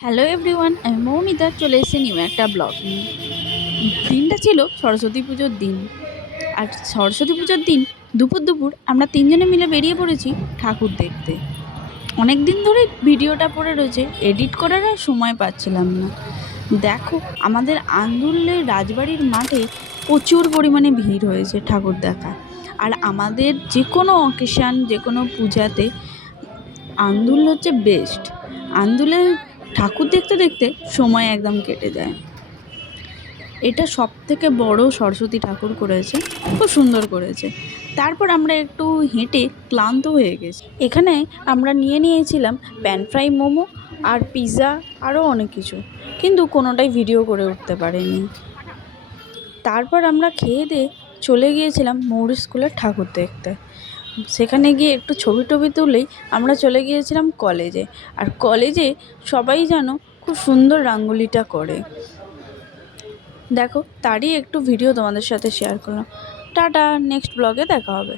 Hello everyone, আমি মৌমিতা চলে এসেছি নিউ একটা ব্লগ নিয়ে। দিনটা ছিল সরস্বতী পুজোর দিন। আর সরস্বতী পুজোর দিন দুপুর দুপুর আমরা তিনজনে মিলে বেরিয়ে পড়েছি ঠাকুর দেখতে। অনেক দিন ধরে ভিডিওটা পড়ে রয়েছে, এডিট করার আর সময় পাচ্ছিলাম না। দেখো, আমাদের আন্দুলের রাজবাড়ির মাঠে প্রচুর পরিমাণে ভিড় হয়েছে ঠাকুর দেখা। আর আমাদের যে কোনো অকেশান, যে কোনো পূজাতে আন্দুল হচ্ছে বেস্ট। আন্দুলে ঠাকুর দেখতে দেখতে সময় একদম কেটে যায়। এটা সব থেকে বড় সরস্বতী ঠাকুর করেছে, খুব সুন্দর করেছে। তারপর আমরা একটু হেঁটে ক্লান্ত হয়ে গেছি। এখানে আমরা নিয়েছিলাম প্যান ফ্রাই, মোমো আর পিৎজা, আরও অনেক কিছু, কিন্তু কোনোটাই ভিডিও করে উঠতে পারিনি। তারপর আমরা খেয়ে দিয়ে চলে গিয়েছিলাম মৌরি স্কুলের ঠাকুর দেখতে। সেখানে গিয়ে একটু ছবি টবি তুলেই আমরা চলে গিয়েছিলাম কলেজে। আর কলেজে সবাই যেন খুব সুন্দর রাঙ্গোলিটা করে। দেখো, তারই একটু ভিডিও তোমাদের সাথে শেয়ার করলাম। টাটা, নেক্সট ব্লগে দেখা হবে।